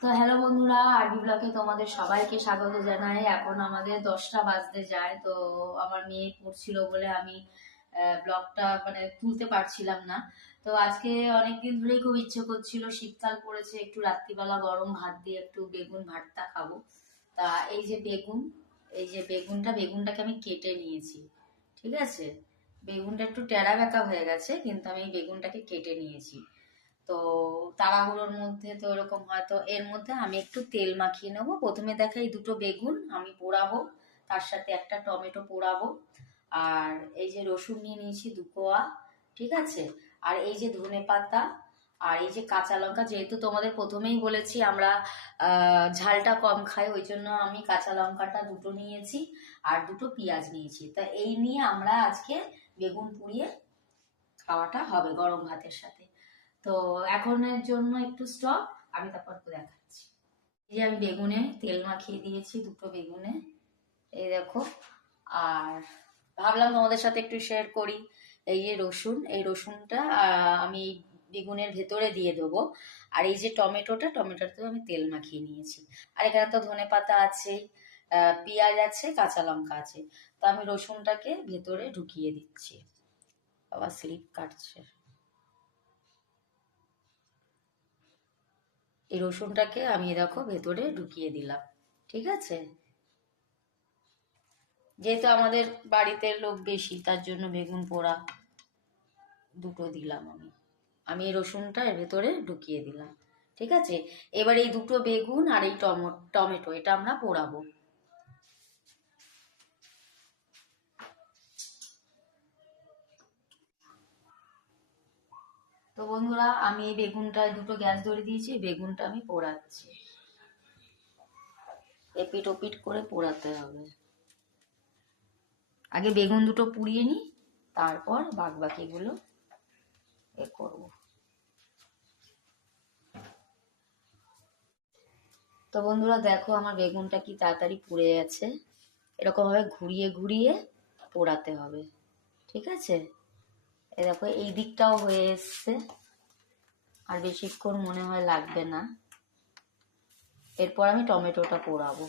তো হ্যালো বন্ধুরা, আরবি ব্লগে তোমাদের সবাইকে স্বাগত জানাই। এখন আমাদের 10টা বাজতে যায়। তো আমার মেয়ে পড়ছিল বলে আমি ব্লগটা তুলতে পারছিলাম না। তো আজকে অনেকদিন ধরেই খুব ইচ্ছে করছিল, শীতকাল পড়েছে, একটু রাত্রিবেলা গরম ভাত দিয়ে একটু বেগুন ভর্তা খাবো। তা এই যে বেগুন, এই যে বেগুনটাকে আমি কেটে নিয়েছি। ঠিক আছে, বেগুনটা একটু টেরা বেঁকা হয়ে গেছে, কিন্তু আমি এই বেগুনটাকে কেটে নিয়েছি। তো তাড়াহুড়োর মধ্যে তো এরকম হয়, তো এর মধ্যে আমি একটু তেল মাখিয়ে নেবো। প্রথমে দেখাই, দুটো বেগুন আমি পোড়াবো, তার সাথে একটা টমেটো পোড়াবো, আর এই যে রসুন নিয়ে নিয়েছি 2 কোয়া। ঠিক আছে, আর এই যে ধনে পাতা, আর এই যে কাঁচা লঙ্কা। যেহেতু তোমাদের প্রথমেই বলেছি আমরা ঝালটা কম খাই, ওই জন্য আমি কাঁচা লঙ্কাটা 2টো নিয়েছি, আর 2টো পেঁয়াজ নিয়েছি। তা এই নিয়ে আমরা আজকে বেগুন পুড়িয়ে খাওয়াটা হবে গরম ভাতের সাথে। তো এখনের জন্য একটু স্টপ, আমি তারপর তো দেখাচ্ছি। এই যে আমি বেগুনে তেল মাখিয়ে দিয়েছি 2টো বেগুনে, এই দেখো। আর ভাবলাম তোমাদের সাথে একটু শেয়ার করি। এই যে রসুন, এই রসুনটা আমি বেগুনের ভেতরে দিয়ে দেবো। আর এই যে টমেটোটাতেও আমি তেল মাখিয়ে নিয়েছি। আর এখানে তো ধনে পাতা আছেই, পেঁয়াজ আছে, কাঁচা লঙ্কা আছে। তো আমি রসুনটাকে ভেতরে ঢুকিয়ে দিচ্ছি। আবার স্লিপ কাটছে। এই রসুনটাকে আমি দেখো ভেতরে ঢুকিয়ে দিলাম। ঠিক আছে, যেহেতু আমাদের বাড়িতে লোক বেশি, তার জন্য বেগুন পোড়া 2টো দিলাম আমি। আমি এই রসুনটা এর ভেতরে ঢুকিয়ে দিলাম। ঠিক আছে, এবার এই 2টো বেগুন আর এই টমেটো এটা আমরা পোড়াবো। তো বন্ধুরা, আমি এই বেগুনটায় 2টো গ্যাস ধরে দিয়েছি, বেগুনটা আমি পোড়াচ্ছি। এপিট ওপিট করে পোড়াতে হবে। আগে বেগুন 2টো পুড়িয়ে নিই, তারপর বাকিগুলো করবো। তো বন্ধুরা দেখো, আমার বেগুনটা কি তাড়াতাড়ি পুড়ে গেছে। এরকম ভাবে ঘুরিয়ে ঘুরিয়ে পোড়াতে হবে। ঠিক আছে, এই দেখো এই দিকটাও হয়ে এসছে, আর বেশিক্ষণ মনে হয় লাগবে না। এরপর আমি টমেটোটা পোড়াবো।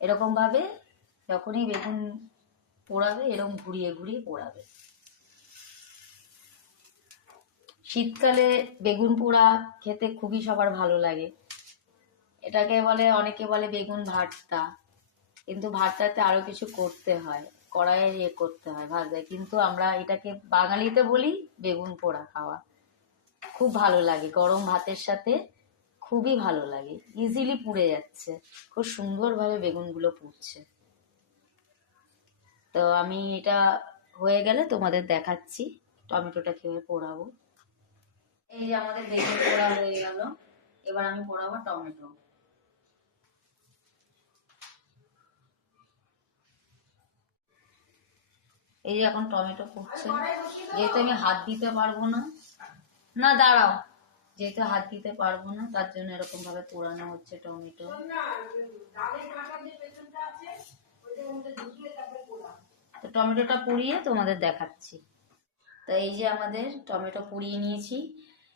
এরকম ভাবে যখনই বেগুন পোড়াবে, এরকম ঘুরিয়ে ঘুরিয়ে পোড়াবে। শীতকালে বেগুন পোড়া খেতে খুবই সবার ভালো লাগে। এটাকে বলে, অনেকে বলে বেগুন ভর্তা, কিন্তু ভর্তাতে আরো কিছু করতে হয়, কড়াইয়ে করতে হয়, ভাজা। কিন্তু আমরা এটাকে বাঙালিতে বলি বেগুন পোড়া খাওয়া। খুব ভালো লাগে গরম ভাতের সাথে, খুবই ভালো লাগে। ইজিলি পুড়ে যাচ্ছে, খুব সুন্দরভাবে বেগুনগুলো পুড়ছে। তো আমি এটা হয়ে গেলে তোমাদের দেখাচ্ছি টমেটোটা কিভাবে পোড়াবো। এই যে আমাদের বেগুন পোড়া হয়ে গেল, এবার আমি পোড়াবো টমেটো। এই যে এখন টমেটো পুড়ছে, যেহেতু আমি হাত দিতে পারবো না, না দাঁড়াও, যেহেতু হাত দিতে পারবো না, তার জন্য এরকম ভাবে পোড়ানো হচ্ছে টমেটো। তো টমেটোটা পুড়িয়ে তোমাদের দেখাচ্ছি। তো এই যে আমাদের টমেটো পুড়িয়ে নিয়েছি।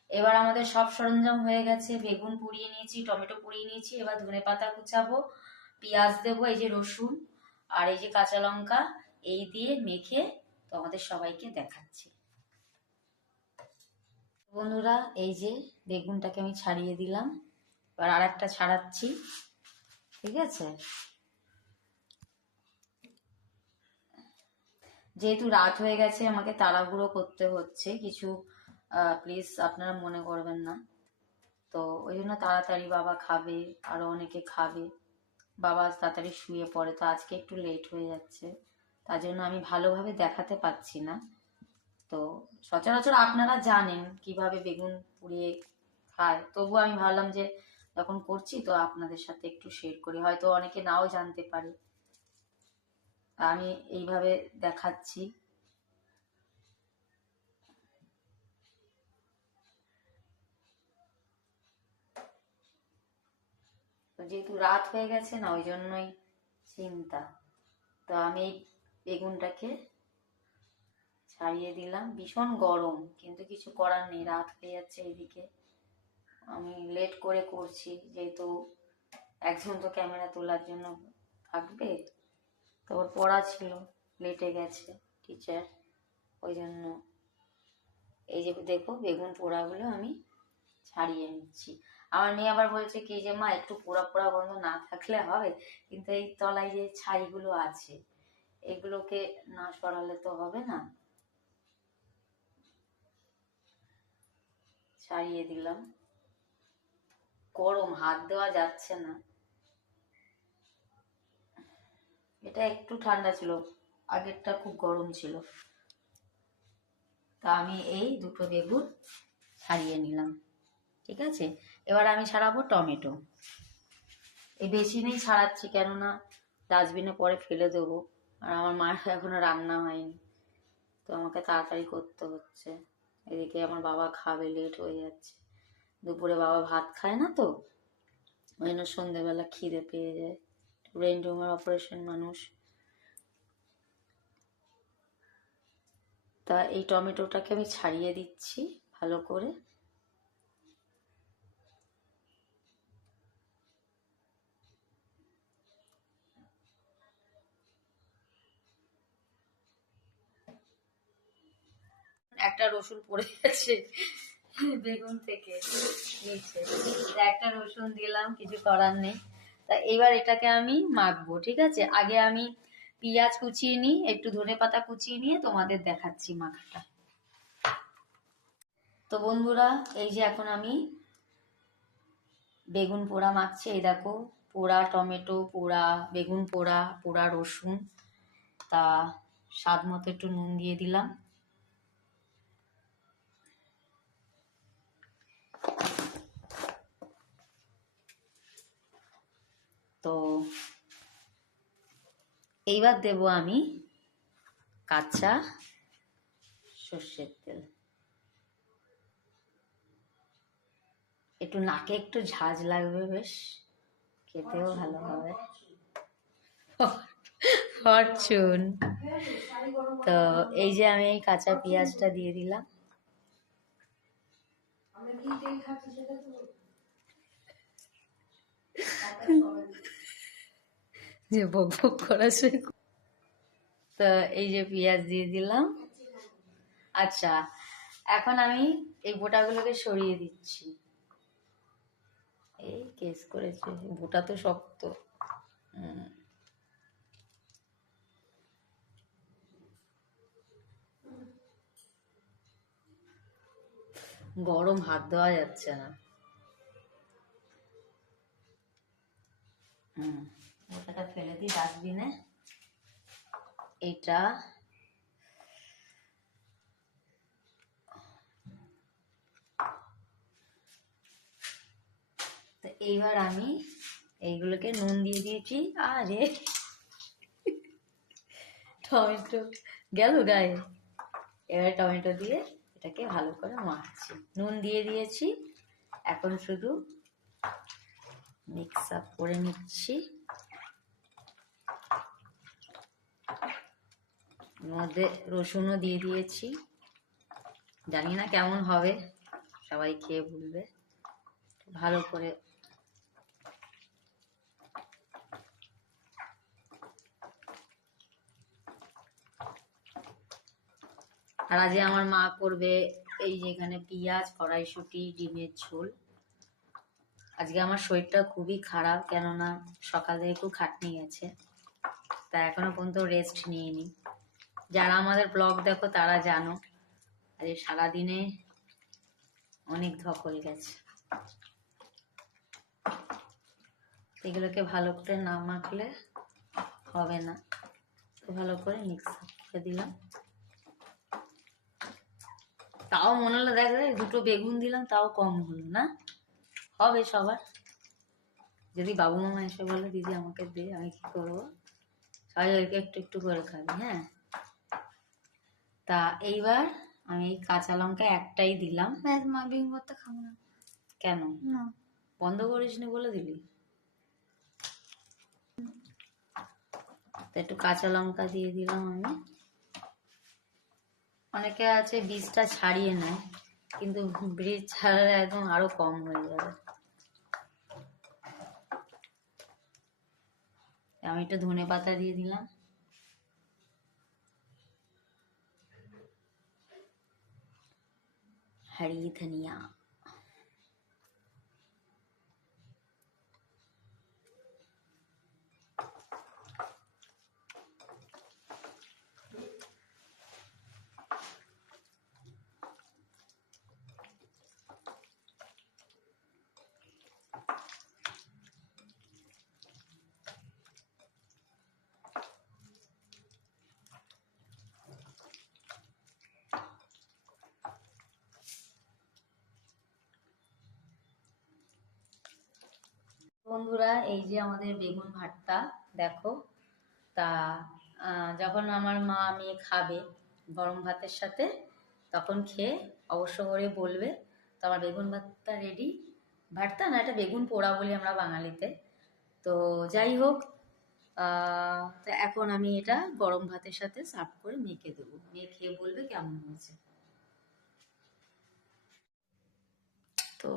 এবার আমাদের সব সরঞ্জাম হয়ে গেছে, বেগুন পুড়িয়ে নিয়েছি, টমেটো পুড়িয়ে নিয়েছি। এবার ধনে পাতা কুচাবো, পেঁয়াজ দেবো, এই যে রসুন, আর এই যে কাঁচা লঙ্কা, এই দিয়ে মেখে তোমাদের সবাইকে দেখাচ্ছি। বন্ধুরা, এই যে বেগুনটাকে আমি ছাড়িয়ে দিলাম, এবার আর একটা ছাড়াচ্ছি। ঠিক আছে, যেহেতু রাত হয়ে গেছে, আমাকে তাড়াহুড়ো করতে হচ্ছে কিছু, প্লিজ আপনারা মনে করবেন না। তো ওই জন্য তাড়াতাড়ি, বাবা খাবে, আরো অনেকে খাবে, বাবা তাড়াতাড়ি শুয়ে পড়ে, তো আজকে একটু লেট হয়ে যাচ্ছে, তার জন্য আমি ভালোভাবে দেখাতে পাচ্ছি না। তো সচরাচর আপনারা জানেন কিভাবে বেগুন পুড়িয়ে খায়, তবু আমি ভাবলাম যে যখন করছি তো আপনাদের সাথে একটু শেয়ার করি, হয়তো অনেকে নাও জানতে পারে। আমি এইভাবে দেখাচ্ছি। তো যেহেতু রাত হয়ে গেছে না, ওই জন্যই চিন্তা। তো আমি এই বেগুনটাকে ছাড়িয়ে দিলাম। ভীষণ গরম, কিন্তু কিছু করার নেই, রাত হয়ে যাচ্ছে এইদিকে, আমি লেট করে করছি, যেহেতু একজন তো ক্যামেরা তোলার জন্য থাকবে, তো ওর পড়া ছিল, লেটে গেছে টিচার, ওই জন্য। এই যে দেখো বেগুন পোড়াগুলো আমি ছাড়িয়ে নিচ্ছি। আমার মেয়ে আবার বলছে কি যে মা একটু পোড়া পোড়া গন্ধ না থাকলে হবে, কিন্তু এই তলায় যে ছাইগুলো আছে এগুলোকে না সরালে তো হবে না। ছাড়িয়ে দিলাম। গরম, হাত দেওয়া যাচ্ছে না। এটা একটু ঠান্ডা ছিল, আগেরটা খুব গরম ছিল। তা আমি এই দুটো বেগুন ছাড়িয়ে নিলাম, ঠিক আছে। এবার আমি ছাড়াবো টমেটো। এই বেশি নেই ছাড়াচ্ছি, কেননা ডাস্টবিনে পরে ফেলে দেবো, আর আমার মায়ের এখনো রান্না হয়নি, তো আমাকে তাড়াতাড়ি করতে হচ্ছে। এদিকে আমার বাবা খাবে, লেট হয়ে যাচ্ছে। দুপুরে বাবা ভাত খায় না, তো ওই জন্য সন্ধ্যেবেলা খিদে পেয়ে যায়। ব্রেন টিউমার অপারেশন মানুষ। তা এই টমেটোটাকে আমি ছাড়িয়ে দিচ্ছি ভালো করে। একটা রসুন পড়ে গেছে বেগুন থেকে নিচে, একটা রসুন দিলাম, কিছু করার নেই। তা এবার এটাকে আমি মাখবো, ঠিক আছে। আগে আমি পেঁয়াজ কুচিয়ে নিই, একটু ধনেপাতা কুচিয়ে নিয়ে তোমাদের দেখাচ্ছি মাখাটা। তো বন্ধুরা, এই যে এখন আমি বেগুন পোড়া মাখছি। এই দেখো, পোড়া টমেটো, পোড়া বেগুন, পোড়া পোড়া রসুন, তা স্বাদ মতো একটু নুন দিয়ে দিলাম। তো এইবার দেব আমি কাঁচা সর্ষের তেল। একটু নাকে একটু ঝাঁজ লাগবে, বেশ খেতেও ভালো হবে। ফরচুন। তো এই যে আমি এই কাঁচা পেঁয়াজটা দিয়ে দিলাম। যে বক বক করা শুরু। তো এই যে পেঁয়াজ দিয়ে দিলাম। আচ্ছা, এখন আমি এই বোটাগুলোকে সরিয়ে দিচ্ছি। এই কেস করেছে, বোটা তো শক্ত। গরম, হাত দেওয়া যাচ্ছে না। ওটাটা ফেলে দিই ডাস্টবিনে। এটা তো এইবার আমি এইগুলোকে নুন দিয়ে দিয়েছি। আরে টমেটো গেল গায়ে। এবার টমেটো দিয়ে এটাকে ভালো করে মাখছি। নুন দিয়ে দিয়েছি, এখন শুধু মিক্স আপ করে নিচ্ছি। মধ্যে রসুনও দিয়ে দিয়েছি। জানি না কেমন হবে, সবাই খেয়ে বলবে। ভালো করে আর আজকে আমার মা করবে এই যে এখানে পেঁয়াজ, কড়াইশুঁটি, ডিমের ঝোল। আজকে আমার শরীরটা খুবই খারাপ, কেননা সকালে একটু খাটনি গেছে, তা এখনো পর্যন্ত রেস্ট নিইনি। যারা আমাদের ব্লগ দেখো তারা জানো, আজ সারাদিনে অনেক ধকল গেছে। এগুলোকে ভালো করে না মাখলে হবে না, তো ভালো করে মিক্স করে দিলাম। তাও মনে হলো, দেখ দুটো বেগুন দিলাম, তাও কম হলো না। হবে সবার। যদি বাবু মামা এসে বলে দিদি আমাকে দে, আমি কি করবো? সবাই একটু একটু করে খাবে। হ্যাঁ, তা এইবার আমি কাঁচা লঙ্কা একটাই দিলাম। মা বেগুন ভর্তা খাবো না। কেন? না, বন্ধ করিস নি বলে দিলি? একটু কাঁচা লঙ্কা দিয়ে দিলাম আমি। অনেকে আছে বীজটা ছাড়িয়ে নেয়, কিন্তু ব্রিজ ছাড়ালে একদম আরো কম হয়ে যাবে। আমি একটু ধনে পাতা দিয়ে দিলাম। हरी धनिया। বন্ধুরা, এই যে আমাদের বেগুন ভর্তা দেখো। তা যখন আমার মা মেয়ে খাবে গরম ভাতের সাথে, তখন খেয়ে অবশ্য করে বলবে। তো আমার বেগুন ভর্তা রেডি। ভর্তা না, এটা বেগুন পোড়া বলি আমরা বাঙালিতে। তো যাই হোক, তো এখন আমি এটা গরম ভাতের সাথে সার্ভ করে মেখে দেবো। মেয়ে খেয়ে বলবে কেমন হয়েছে। তো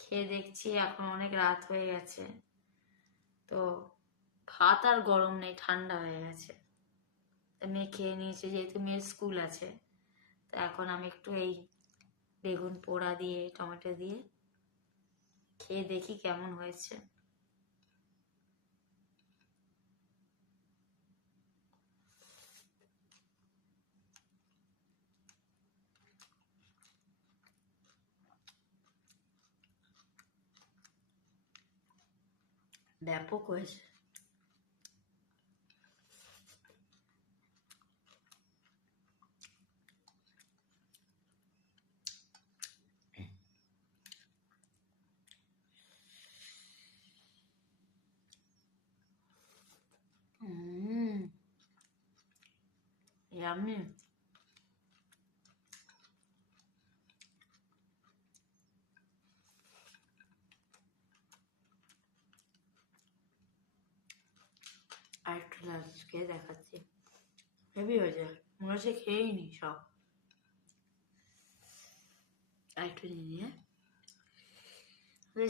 খেয়ে দেখছি, এখন অনেক রাত হয়ে গেছে, তো ভাত আর গরম নেই, ঠান্ডা হয়ে গেছে। মেয়ে খেয়ে নিয়েছে, যেহেতু মেয়ের স্কুল আছে। তো এখন আমি একটু এই বেগুন পোড়া দিয়ে টমেটো দিয়ে খেয়ে দেখি কেমন হয়েছে। ব্যাপক হয়েছে। ইয়াম্মি। আর একটু লাস্ট খেয়ে দেখাচ্ছি। হেভি হয়েছে, মনে হচ্ছে খেয়েই নি সব। আর একটু নিয়ে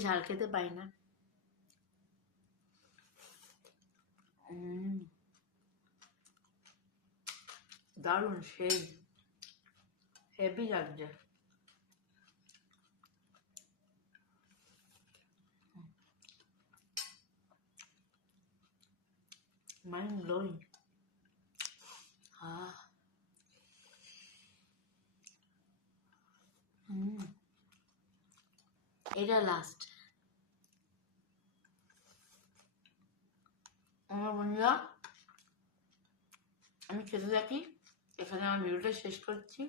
ঝাল খেতে পাই না। দারুণ, সেই হেভি লাগছে। Mind blowing. এটা লাস্ট। আমার বন্ধুরা, আমি খেতে থাকি। এখানে আমার ভিডিওটা শেষ করছি।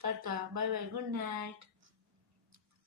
Tata, bye bye, good night.